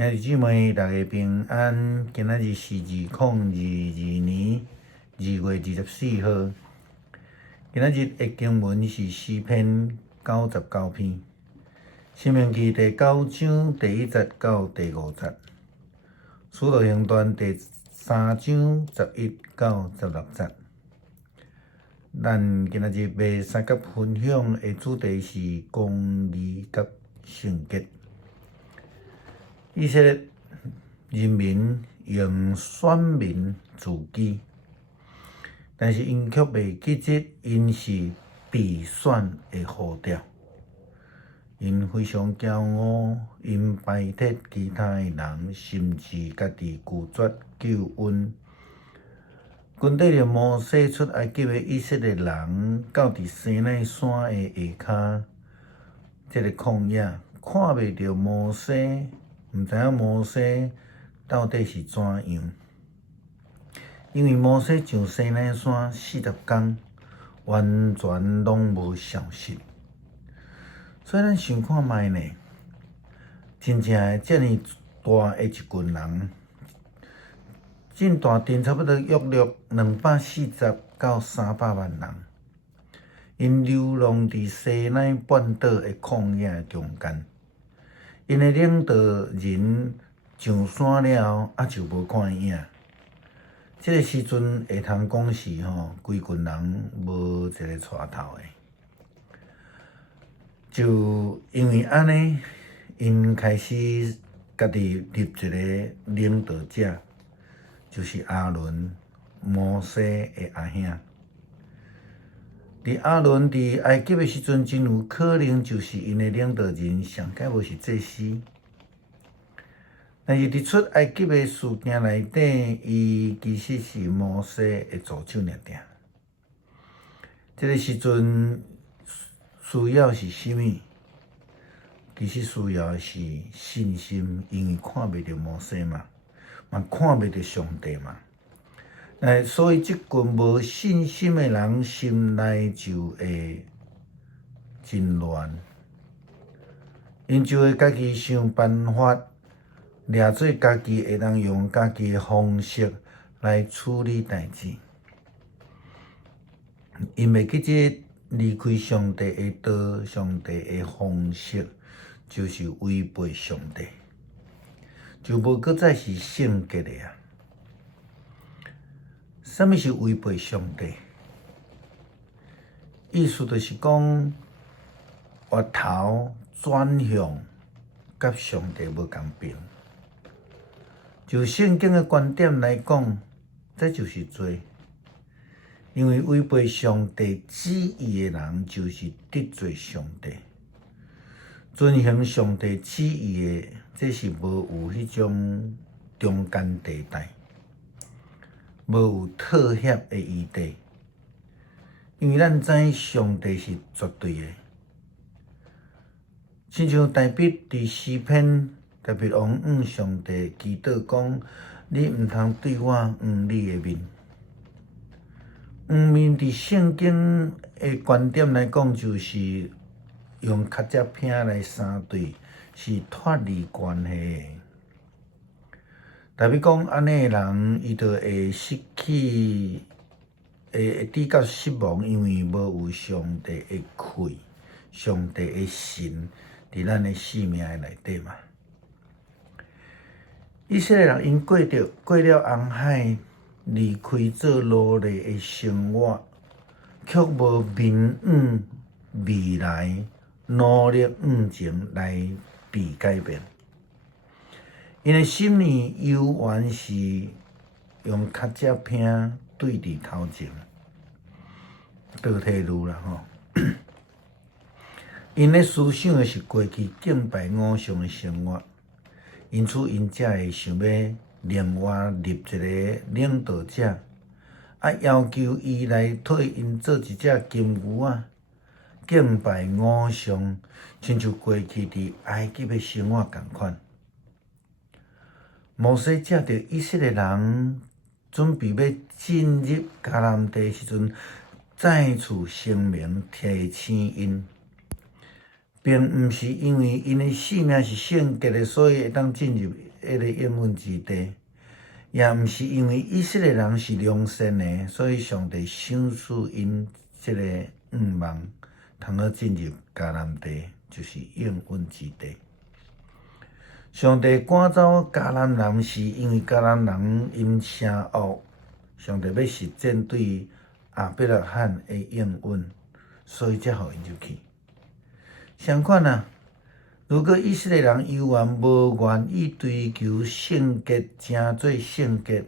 兄弟姊妹，大家平安。今仔日是2022年2月24号。今仔日的经文是诗篇99篇，申命记第9章第1节到第5节，使徒行传第3章11到16节。咱今仔日要三角分享的主题是公义甲圣洁。以色列人民用选民自居，但是因却袂记得因是被选的呼召。因非常骄傲，因排斥其他的人，甚至家己拒绝救恩。阮缀着摩西出埃及的以色列人，到伫西奈山的下骹，这个旷野，看袂着摩西。毋知影摩西到底是怎样，因为摩西上西奈山40天，完全拢无消息。所以咱想看觅呢，真正的遮尔大的一群人，真大阵差不多约略240到300万人，因流浪伫西奈半岛的旷野中间。因的领导人上山了，就无看影。这个时阵会通讲是规群人无一个带头的，就因为安尼，因开始家己立一个领导者，就是亚伦、摩西的阿兄。伫亚伦伫埃及的时阵，真有可能就是因的领导人，上届无是祭司。但是伫出埃及的事件内底，伊其实是摩西的助手尔尔。这个时阵需要是啥物？其实需要的是信心，因为看袂着摩西嘛，嘛看袂着上帝嘛。所以，即群无信心的人心内就会真乱，因就会家己想办法，掠做家己会当用家己的方式来处理代志。因袂记即离开上帝的道，上帝的方式就是违背上帝，就无搁再是圣洁的啊。什么是违背上帝？意思就是讲，越头转向甲上帝无共平。就圣经的观点来讲，这就是罪。因为违背上帝旨意的人，就是得罪上帝。遵行上帝旨意的，这是无有迄种中间地带。无有妥协的余地，因为咱知上帝是绝对的。亲像大卫伫诗篇特别往上帝祈祷讲：你毋通对我你的面。面伫圣经的观点来讲，就是用卡只片来相对，是脱离关系的。大比讲，安尼的人，伊就会失去，会比较失望，因为无有上帝的气、上帝的神伫咱的生命内底嘛。以色列人因过了红海，离开做奴隶的生活，却无明未来，努力前来被改变。因的心理犹原是用卡只片对伫头前，倒退路啦吼。因咧思想的是过去敬拜偶像的生活，因此因才会想要另外立一个领导者，要求伊来替因做一只金牛仔，敬拜偶像，亲像过去伫埃及的生活共款。摩西接到以色列人准备要进入迦南地时阵，再次声明提醒因，并毋是因为因的性命是圣洁的，所以会当进入迄个应允之地，也毋是因为以色列人是良善的，所以上帝赏赐因即个愿望，通好进入迦南地，就是应允之地。上帝赶走迦南人，是因为迦南人因声恶，上帝要实践对亚伯拉罕的应允，所以才互因入去。相反啊，如果以色列人犹原无愿意追求圣洁，正做圣洁，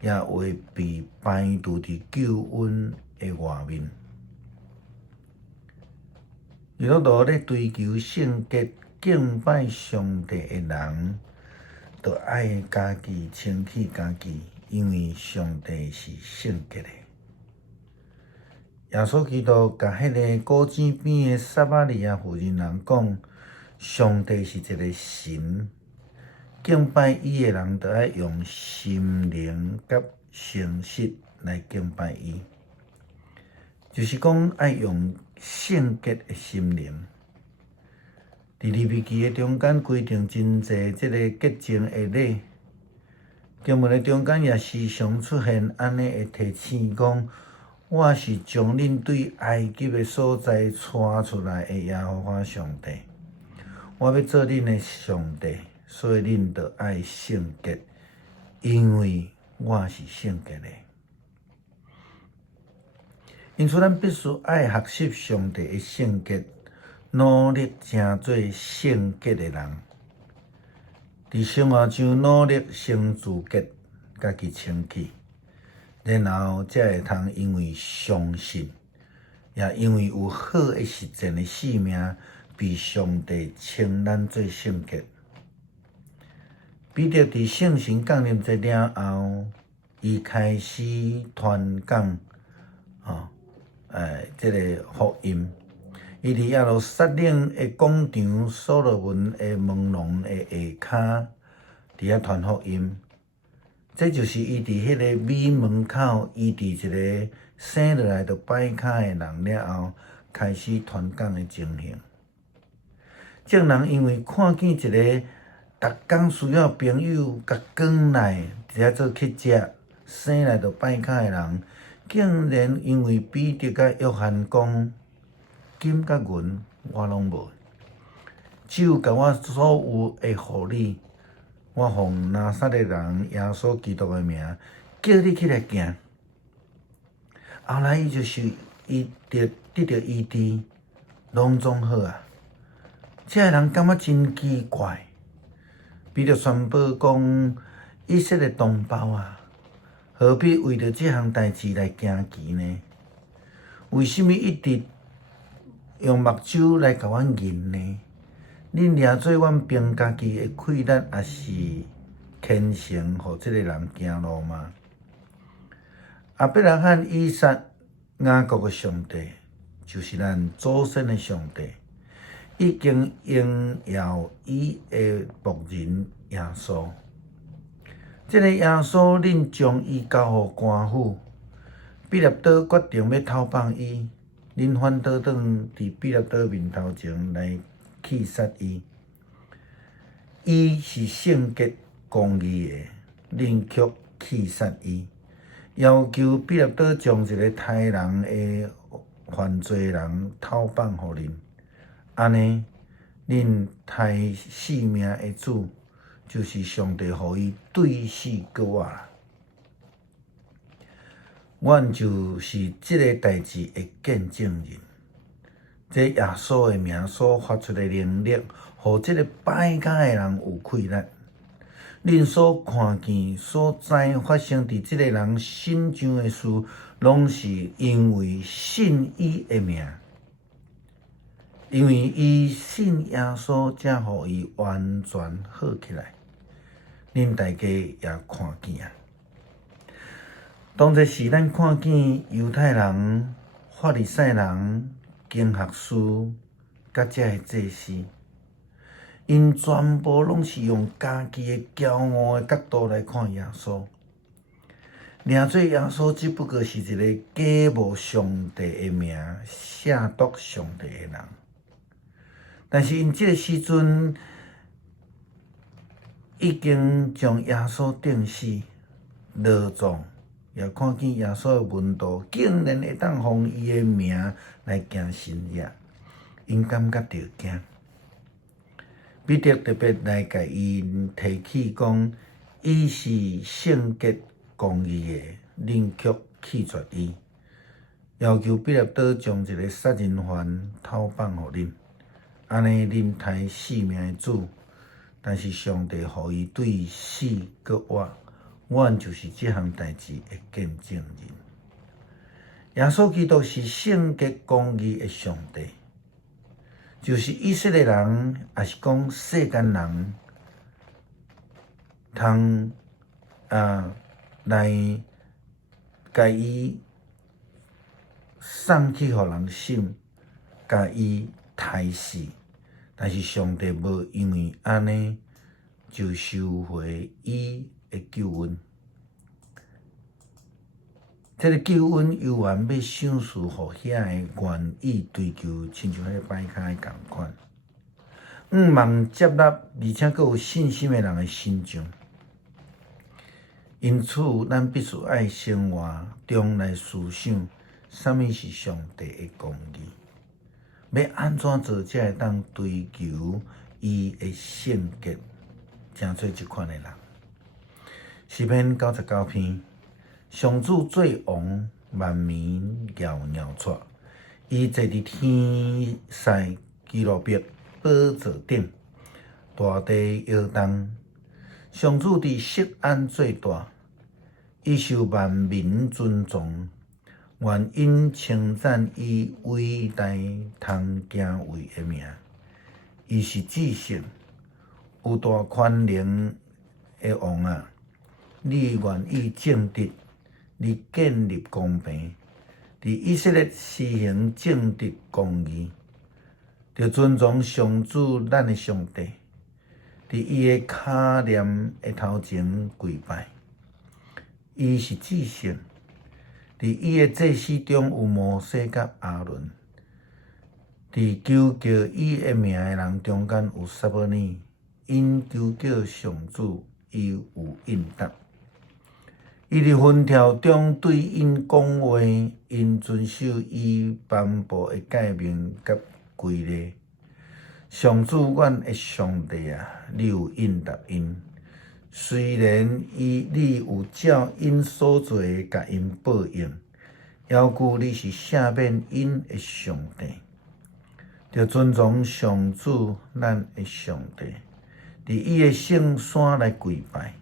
也会被排除伫救恩的外面。基督徒咧追求圣洁、敬拜上帝的人，就爱家己清气家己，因为上帝是圣洁的。耶稣基督甲迄个古井边的撒玛利亚妇人人讲，上帝是一个神，敬拜伊的人就爱用心灵甲诚实来敬拜伊，就是讲爱用圣洁的心灵。伫利未记的中间规定真济即个洁净的礼，经文的中间也时常出现安尼的提醒讲。我是将恁对埃及的所在带出来的耶和华上帝，我要做恁的上帝，所以恁着爱圣洁，因为我是圣洁的。因此，咱必须爱学习上帝的圣洁，努力成做圣洁的人。伫生活上努力先自洁，家己清气。然后才会通因为相信，也因为有好的实践的性命，被上帝称咱做圣洁。彼得伫圣神降临节了后，伊开始传讲，即个福音。伊伫耶路撒冷的广场，所罗门的门廊的下骹，伫遐传福音。这就是伊伫迄个米门口医治一个生落来就歹骹的人了后，开始传讲的情形。众人因为看见一个逐工需要朋友甲讲来，伫遐做去食，生来就歹骹的人，竟然因为彼得甲约翰讲，金甲银我拢无，只有甲我所有的互你。我奉拿撒勒人耶稣基督的名，叫你起来行。后来伊就是伊得到医治，拢总好啊。这个人感觉真奇怪，彼得宣布讲：以色列同胞啊，何必为着这项代志来惊奇呢？为什么一直用目睭来甲阮认呢？恁掠做阮凭家己的气力，也是虔诚，互即个人行路吗？亚伯拉罕、以撒、雅各的上帝，就是咱祖先的上帝，已经应邀伊的仆人耶稣。即个耶稣，恁将伊交互官府，彼拉多决定要偷放伊，恁反倒转伫彼拉多面头前来气杀伊。伊是圣洁公义的，恁却气杀伊，要求彼拉多将一个杀人的犯罪人偷放互恁。安尼，恁杀性命的主，就是上帝予伊对死过活啦。阮就是即个代志的见证人。这耶稣的名所发出的能力，互即个歹骹的人有气力。恁所看见、所知发生伫即个人身上的事，拢是因为信伊的名，因为伊信耶稣，才互伊完全好起来。恁大家也看见啊。当这时，咱看见犹太人、法利赛人、经学士，甲遮的祭司，因全部拢是用家己的骄傲的角度来看耶稣，认做耶稣只不过是一个假冒上帝的名、亵渎上帝的人。但是因这个时阵，已经将耶稣钉死、落葬，也看见耶稣的门徒竟然会当奉伊的名来行神业，因感觉着惊。彼得特别来甲伊提起讲，伊是圣洁公义的，恁却弃绝伊，要求彼得倒将一个杀人犯投放互恁，安尼恁刣性命的主。但是上帝予伊对死搁活，阮就是这项代志的见证人。耶稣基督是圣洁公义的上帝。就是以色列人，也是讲世间人，通来甲伊送去互人审，甲伊刣死。但是上帝无因为安尼就收回伊的救恩。这个救恩犹原要赏赐互遐个愿意追求，亲像迄个摆卡的共款，望接纳而且阁有信心的人的心中。因此，咱必须爱生活中来思想，啥物是上帝的公义，要安怎做才会当追求伊的圣洁，正做即款的人。诗篇99篇。上主做王，万民摇摇出，伊坐伫天西基路伯宝座顶，大地摇动。上主伫锡安做大，伊受万民尊重，愿因称赞伊伟大通行位的名。伊是至圣，有大权能的王啊！你愿意正直？你建立公平，伫以色列施行正直公义，着尊重上主咱的上帝，伫伊的脚链的头前跪拜。伊是至圣，伫伊的祭司中有摩西甲亚伦，伫求叫伊的名的人中间有撒母耳，因求叫上主，伊有应答。伊伫分条中对因讲话，因遵守伊颁布的诫命甲规例。上主，阮的上帝啊，你有应答因。虽然你有照因所做的甲因报应，要求你是赦免因的上帝，着尊重上主咱的上帝，伫伊的圣山来跪拜。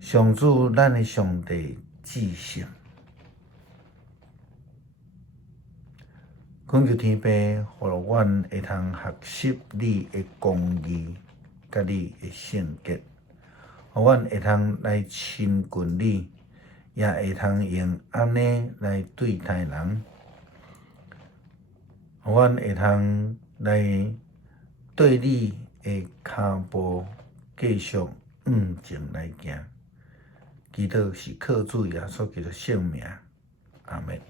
上主，咱的上帝至圣。恳求天父，互阮会通学习你的公义，甲你的圣洁，互阮会通来亲近你，也会通用安尼来对待人，互阮会通来对你的脚步继续前来行。祈祷是靠主耶稣基督圣名，阿门。